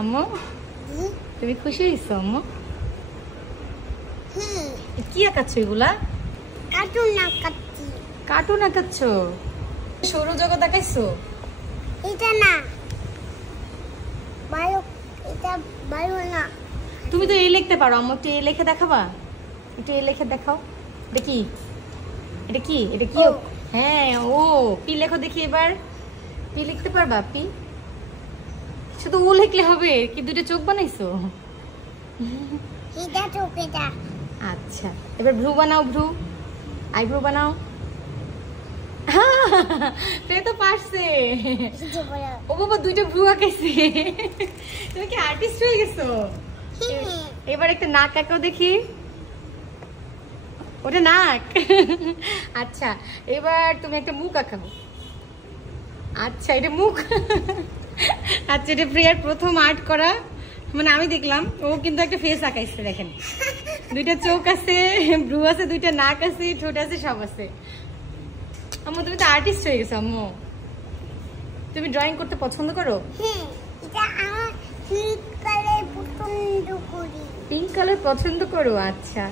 আম্মু তুমি খুশি হয়েছো আম্মু? কি আঁকাচ্ছ এগুলা? কার্টুন আঁকাচ্ছ? সৌরজগৎ আঁকাইছো? এটা না বায়ো, এটা বায়ো না। তুমি তো এই লিখতে পারো আম্মু, একটু এই লিখে দেখাবা? একটু এই লিখে দেখাও। এটা কি? এটা কি? এটা কি? হ্যাঁ ও। পি লেখো দেখি এবার। পি লিখতে পারবা? পি শুধু ও লিখলে হবে কি? দুটো চোখ বানাইছো? এটা চোখ এটা। আচ্ছা এবার ভ্রু বানাও, ভ্রু আইব্রো বানাও। তে তো পারছে। ও বাবা দুইটা ভ্রু আঁকাইছে। তুমি কি আর্টিস্ট হয়ে গেছো? এবার একটা নাক আঁকাও দেখি। ওটা নাক। আচ্ছা এবার তুমি একটা মুখ আঁকাও। আচ্ছা এটা মুখ। আচ্ছা এটা প্রিয়ার প্রথম আর্ট করা, মানে আমি দেখলাম। ও কিন্তু একটা ফেস আঁকাইছে, দেখেন দুইটা চোখ আছে, ভ্রু আছে, দুইটা নাক আছে, ঠোঁট আছে, সব আছে। আম্মু তুমি তো আর্টিস্ট হয়ে গেছো আম্মু। তুমি ড্রয়িং করতে পছন্দ করো? এটা আমার পিঙ্ক কালার পছন্দ করি। পিঙ্ক কালার পছন্দ করো? আচ্ছা